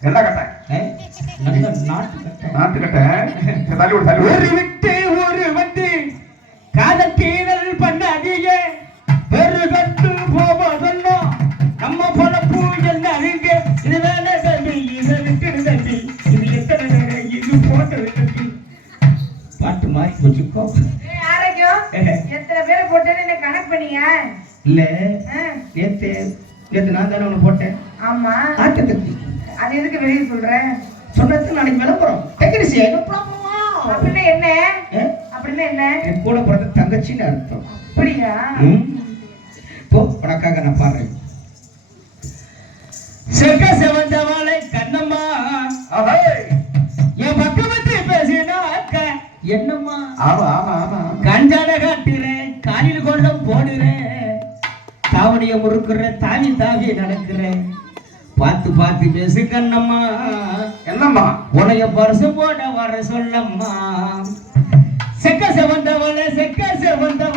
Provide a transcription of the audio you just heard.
என்ன கட்டை நாட்டு கட்டை தள்ளி தள்ளி ஒரு விட்டு ஒரு வந்து காதல் கீழல் பண்ணாதீங்க பெரு கட்டு நம்ம பொழப்பு என்ன அறிங்க இது வேலை தம்பி இதை விட்டுடு தம்பி இது எத்தனை இது போட்டது தம்பி பாட்டு மாறி ஆரோக்கியம் எத்தனை பேரை போட்டேன்னு கணக்கு பண்ணியா இல்ல நேத்து நேத்து நான் தானே ஒன்று போட்டேன். ஆமா. ஆட்டத்தத்தி அது எதுக்கு வெளியே சொல்ற? சொன்னது நாளைக்கு விளம்பரம். டெக்னிசி அப்படின்னா என்ன? அப்படின்னா என்ன? என் கூட பிறந்த தங்கச்சின்னு அர்த்தம். அப்படியா? ம். போ உனக்காக நான் பாடுறேன். செக்க செவந்தவளை கண்ணம்மா. என் பக்கம் வந்து பேசினாக்க என்னம்மா? ஆமா ஆமா ஆமா கஞ்சாட காட்டுறேன் காலில் கொண்டம் போடுறேன். தாவடிய முறுக்குற தாவி தாவி நடக்கிறேன். பார்த்து பார்த்து பேசு கண்ணம்மா. என்னம்மா? உனைய பரிசு போட வர சொல்லம்மா. செக்க செவந்தவள செக்க செவந்த